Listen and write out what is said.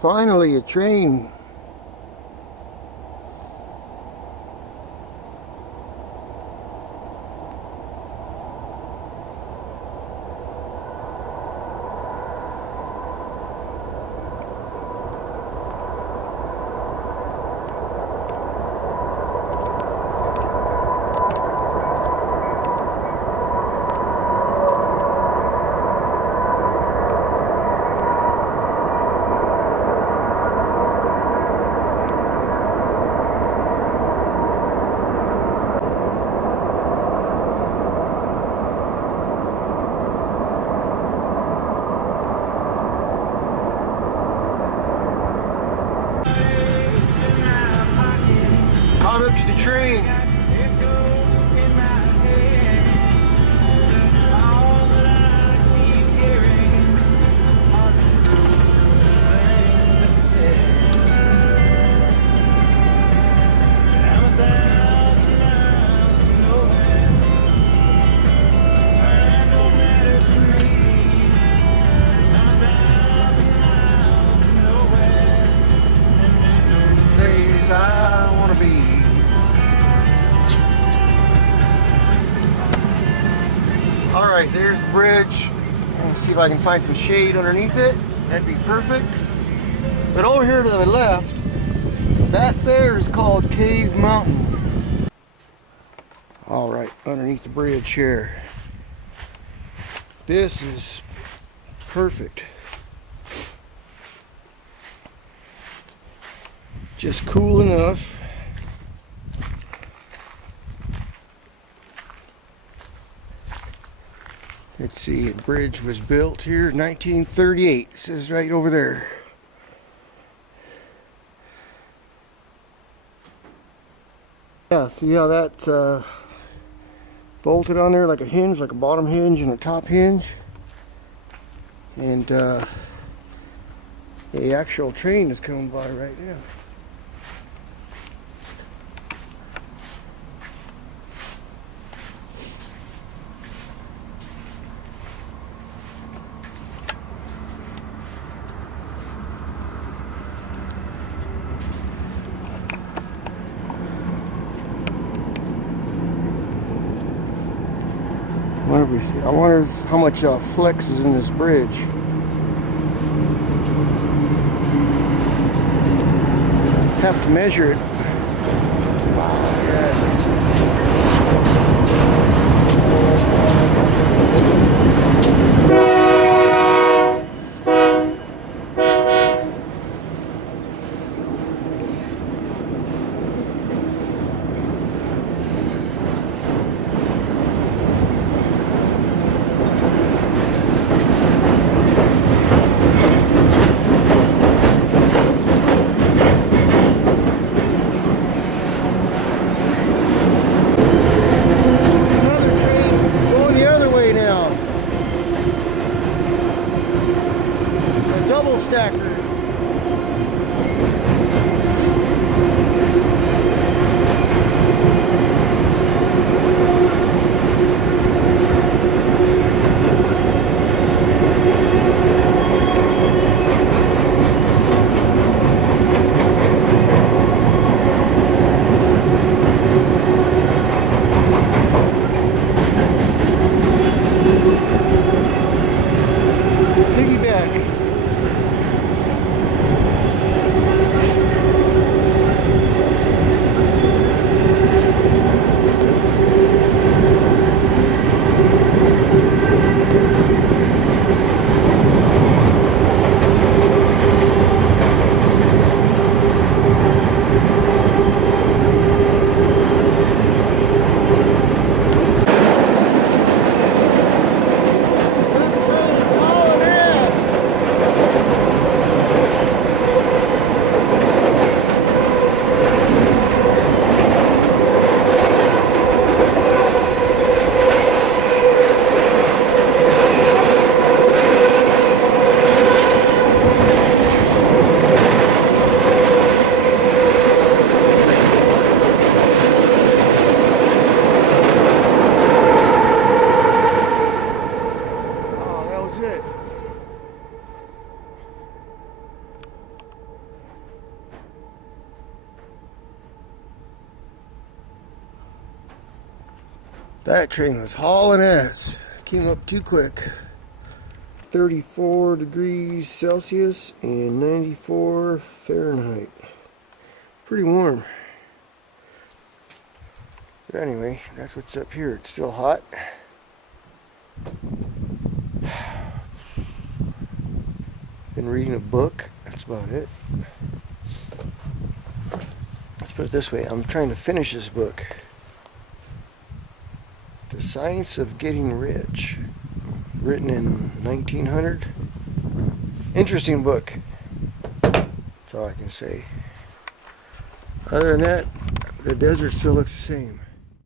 Finally, a train. Caught up to the train. Place I want to be. Alright, there's the bridge. Let's see if I can find some shade underneath it. That'd be perfect. But over here to the left, that there is called Cave Mountain. Alright, underneath the bridge here. This is perfect. Just cool enough. Let's see, the bridge was built here in 1938. It says right over there. Yeah, see how that's bolted on there like a hinge, like a bottom hinge and a top hinge. And the actual train is coming by right now. I wonder how much flex is in this bridge. Have to measure it. Wow, yeah. Double stacker. Piggyback. That train was hauling ass. Came up too quick. 34 degrees Celsius and 94 Fahrenheit. Pretty warm. But anyway, that's what's up here. It's still hot. Been reading a book. That's about it. Let's put it this way. I'm trying to finish this book. The Science of Getting Rich. Written in 1900. Interesting book. That's all I can say. Other than that, the desert still looks the same.